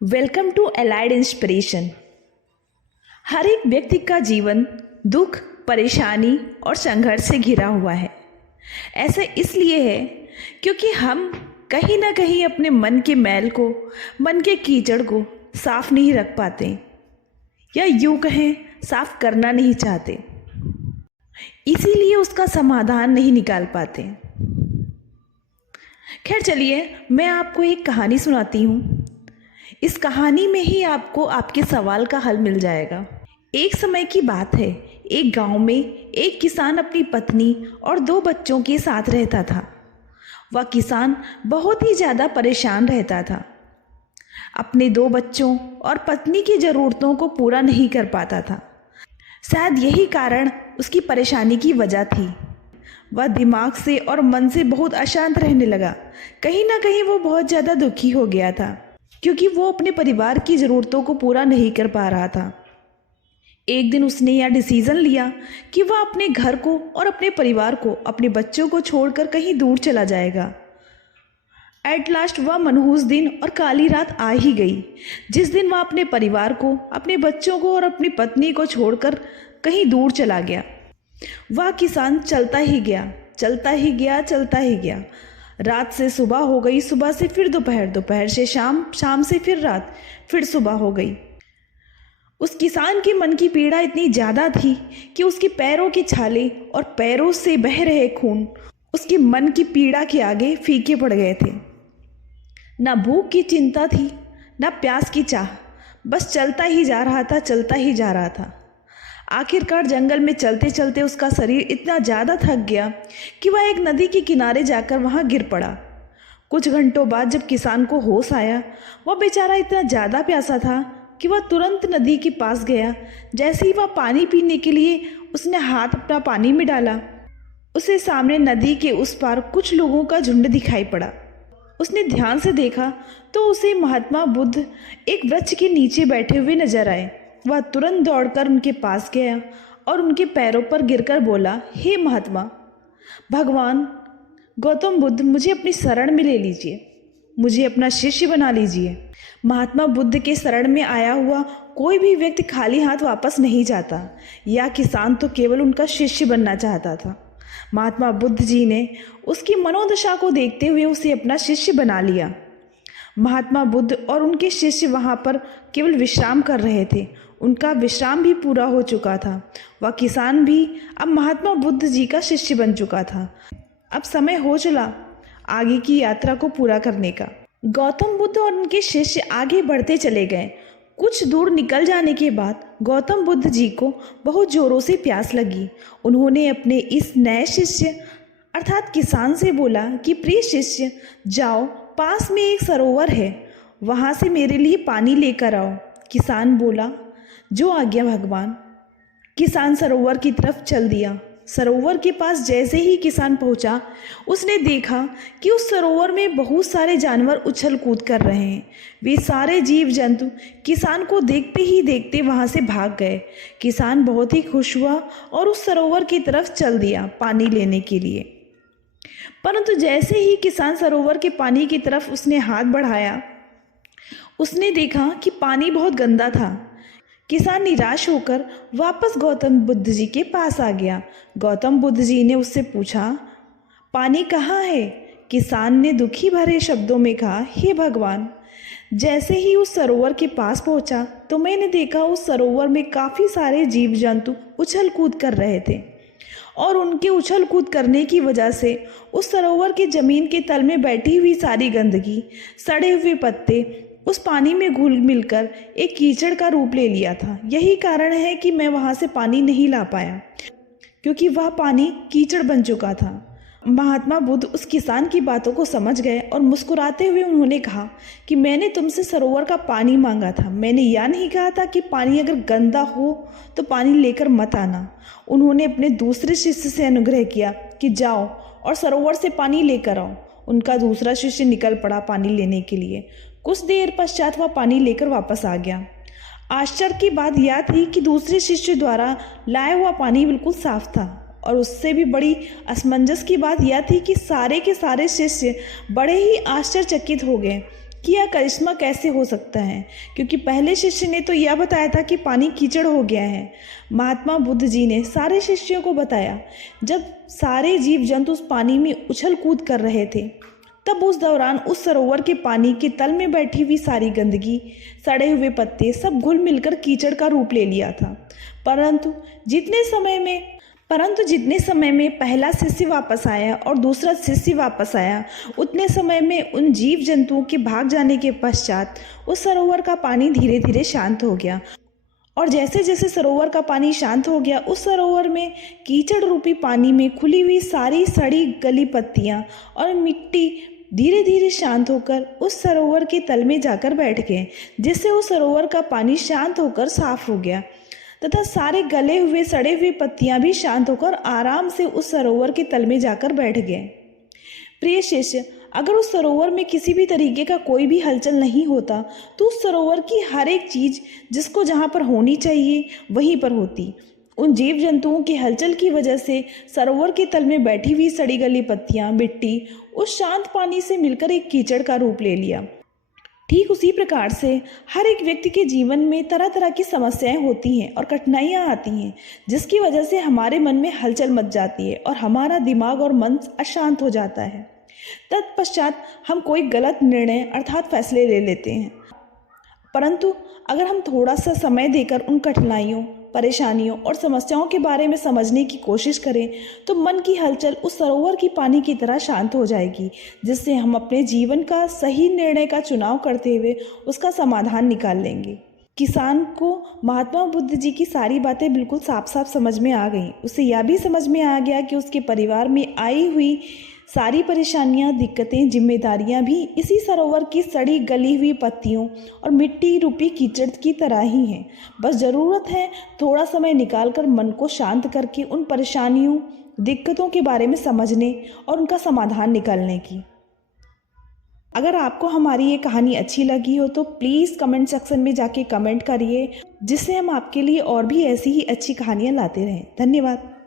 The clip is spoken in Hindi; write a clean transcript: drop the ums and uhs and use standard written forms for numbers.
Welcome to Allied inspiration. हर एक व्यक्ति का जीवन दुख, परेशानी और संघर्ष से घिरा हुआ है। ऐसे इसलिए है क्योंकि हम कहीं ना कहीं अपने मन के मैल को, मन के कीचड़ को साफ नहीं रख पाते, या यूं कहें साफ करना नहीं चाहते, इसीलिए उसका समाधान नहीं निकाल पाते। खैर चलिए, मैं आपको एक कहानी सुनाती हूँ। इस कहानी में ही आपको आपके सवाल का हल मिल जाएगा। एक समय की बात है, एक गांव में एक किसान अपनी पत्नी और 2 बच्चों के साथ रहता था। वह किसान बहुत ही ज़्यादा परेशान रहता था। अपने 2 बच्चों और पत्नी की ज़रूरतों को पूरा नहीं कर पाता था। शायद यही कारण उसकी परेशानी की वजह थी। वह दिमाग से और मन से बहुत अशांत रहने लगा। कहीं ना कहीं वो बहुत ज़्यादा दुखी हो गया था, क्योंकि वो अपने परिवार की ज़रूरतों को पूरा नहीं कर पा रहा था। एक दिन उसने यह डिसीज़न लिया कि वह अपने घर को और अपने परिवार को, अपने बच्चों को छोड़कर कहीं दूर चला जाएगा। एट लास्ट वह मनहूस दिन और काली रात आ ही गई, जिस दिन वह अपने परिवार को, अपने बच्चों को और अपनी पत्नी को छोड़कर कहीं दूर चला गया। वह किसान चलता ही गया, चलता ही गया, चलता ही गया। रात से सुबह हो गई, सुबह से फिर दोपहर, दोपहर से शाम, शाम से फिर रात, फिर सुबह हो गई। उस किसान के मन की पीड़ा इतनी ज़्यादा थी कि उसके पैरों की छाले और पैरों से बह रहे खून उसके मन की पीड़ा के आगे फीके पड़ गए थे। ना भूख की चिंता थी, ना प्यास की चाह, बस चलता ही जा रहा था, चलता ही जा रहा था। आखिरकार जंगल में चलते चलते उसका शरीर इतना ज़्यादा थक गया कि वह एक नदी के किनारे जाकर वहाँ गिर पड़ा। कुछ घंटों बाद जब किसान को होश आया, वह बेचारा इतना ज़्यादा प्यासा था कि वह तुरंत नदी के पास गया। जैसे ही वह पानी पीने के लिए उसने हाथ अपना पानी में डाला, उसे सामने नदी के उस पार कुछ लोगों का झुंड दिखाई पड़ा। उसने ध्यान से देखा तो उसे महात्मा बुद्ध एक वृक्ष के नीचे बैठे हुए नजर आए। वह तुरंत दौड़कर उनके पास गया और उनके पैरों पर गिरकर बोला, हे महात्मा, भगवान गौतम बुद्ध, मुझे अपनी शरण में ले लीजिए, मुझे अपना शिष्य बना लीजिए। महात्मा बुद्ध के शरण में आया हुआ कोई भी व्यक्ति खाली हाथ वापस नहीं जाता। यह किसान तो केवल उनका शिष्य बनना चाहता था। महात्मा बुद्ध जी ने उसकी मनोदशा को देखते हुए उसे अपना शिष्य बना लिया। महात्मा बुद्ध और उनके शिष्य वहाँ पर केवल विश्राम कर रहे थे। उनका विश्राम भी पूरा हो चुका था। वह किसान भी अब महात्मा बुद्ध जी का शिष्य बन चुका था। अब समय हो चला आगे की यात्रा को पूरा करने का। गौतम बुद्ध और उनके शिष्य आगे बढ़ते चले गए। कुछ दूर निकल जाने के बाद गौतम बुद्ध जी को बहुत जोरों से प्यास लगी। उन्होंने अपने इस नए शिष्य अर्थात किसान से बोला कि प्रिय शिष्य, जाओ, पास में एक सरोवर है, वहाँ से मेरे लिए पानी लेकर आओ। किसान बोला, जो आज्ञा भगवान। किसान सरोवर की तरफ चल दिया। सरोवर के पास जैसे ही किसान पहुंचा, उसने देखा कि उस सरोवर में बहुत सारे जानवर उछल कूद कर रहे हैं। वे सारे जीव जंतु किसान को देखते ही देखते वहां से भाग गए। किसान बहुत ही खुश हुआ और उस सरोवर की तरफ चल दिया पानी लेने के लिए। परंतु जैसे ही किसान सरोवर के पानी की तरफ उसने हाथ बढ़ाया, उसने देखा कि पानी बहुत गंदा था। किसान निराश होकर वापस गौतम बुद्ध जी के पास आ गया। गौतम बुद्ध जी ने उससे पूछा, पानी कहाँ है? किसान ने दुखी भरे शब्दों में कहा, हे भगवान, जैसे ही उस सरोवर के पास पहुंचा तो मैंने देखा उस सरोवर में काफ़ी सारे जीव जंतु उछल कूद कर रहे थे, और उनके उछल कूद करने की वजह से उस सरोवर की ज़मीन के तल में बैठी हुई सारी गंदगी, सड़े हुए पत्ते उस पानी में घुल मिलकर एक कीचड़ का रूप ले लिया था। यही कारण है कि मैं वहाँ से पानी नहीं ला पाया, क्योंकि वह पानी कीचड़ बन चुका था। महात्मा बुद्ध उस किसान की बातों को समझ गए और मुस्कुराते हुए उन्होंने कहा कि मैंने तुमसे सरोवर का पानी मांगा था, मैंने यह नहीं कहा था कि पानी अगर गंदा हो तो पानी लेकर मत आना। उन्होंने अपने दूसरे शिष्य से अनुग्रह किया कि जाओ और सरोवर से पानी लेकर आओ। उनका दूसरा शिष्य निकल पड़ा पानी लेने के लिए। कुछ देर पश्चात वह पानी लेकर वापस आ गया। आश्चर्य की बात यह थी कि दूसरे शिष्य द्वारा लाया हुआ पानी बिल्कुल साफ था, और उससे भी बड़ी असमंजस की बात यह थी कि सारे के सारे शिष्य बड़े ही आश्चर्यचकित हो गए कि यह करिश्मा कैसे हो सकता है, क्योंकि पहले शिष्य ने तो यह बताया था कि पानी कीचड़ हो गया है। महात्मा बुद्ध जी ने सारे शिष्यों को बताया। जब सारे जीव जंतु उस पानी में उछल कूद कर रहे थे, तब उस दौरान उस सरोवर के पानी के तल में बैठी हुई सारी गंदगी, सड़े हुए पत्ते सब घुल मिलकर कीचड़ का रूप ले लिया था। परंतु जितने समय में पहला शिष्य वापस आया और दूसरा शिष्य वापस आया, उतने समय में उन जीव जंतुओं के भाग जाने के पश्चात उस सरोवर का पानी धीरे धीरे शांत हो गया। और जैसे जैसे सरोवर का पानी शांत हो गया, उस सरोवर में कीचड़ रूपी पानी में खुली हुई सारी सड़ी गली पत्तियां और मिट्टी धीरे धीरे शांत होकर उस सरोवर के तल में जाकर बैठ गए, जिससे उस सरोवर का पानी शांत होकर साफ हो गया तथा सारे गले हुए सड़े हुए पत्तियां भी शांत होकर आराम से उस सरोवर के तल में जाकर बैठ गए। प्रिय शिष्य, अगर उस सरोवर में किसी भी तरीके का कोई भी हलचल नहीं होता, तो उस सरोवर की हर एक चीज जिसको जहाँ पर होनी चाहिए वहीं पर होती। उन जीव जंतुओं की हलचल की वजह से सरोवर के तल में बैठी हुई सड़ी गली पत्तियां, मिट्टी उस शांत पानी से मिलकर एक कीचड़ का रूप ले लिया। ठीक उसी प्रकार से हर एक व्यक्ति के जीवन में तरह तरह की समस्याएं होती हैं और कठिनाइयां आती हैं, जिसकी वजह से हमारे मन में हलचल मच जाती है और हमारा दिमाग और मन अशांत हो जाता है। तत्पश्चात हम कोई गलत निर्णय अर्थात फैसले ले लेते हैं। परंतु अगर हम थोड़ा सा समय देकर उन कठिनाइयों, परेशानियों और समस्याओं के बारे में समझने की कोशिश करें, तो मन की हलचल उस सरोवर की पानी की तरह शांत हो जाएगी, जिससे हम अपने जीवन का सही निर्णय का चुनाव करते हुए उसका समाधान निकाल लेंगे। किसान को महात्मा बुद्ध जी की सारी बातें बिल्कुल साफ साफ समझ में आ गई। उसे यह भी समझ में आ गया कि उसके परिवार में आई हुई सारी परेशानियां, दिक्कतें, जिम्मेदारियां भी इसी सरोवर की सड़ी गली हुई पत्तियों और मिट्टी रूपी कीचड़ की तरह ही हैं। बस ज़रूरत है थोड़ा समय निकालकर मन को शांत करके उन परेशानियों, दिक्कतों के बारे में समझने और उनका समाधान निकालने की। अगर आपको हमारी ये कहानी अच्छी लगी हो तो प्लीज़ कमेंट सेक्शन में जाके कमेंट करिए, जिससे हम आपके लिए और भी ऐसी ही अच्छी कहानियाँ लाते रहें। धन्यवाद।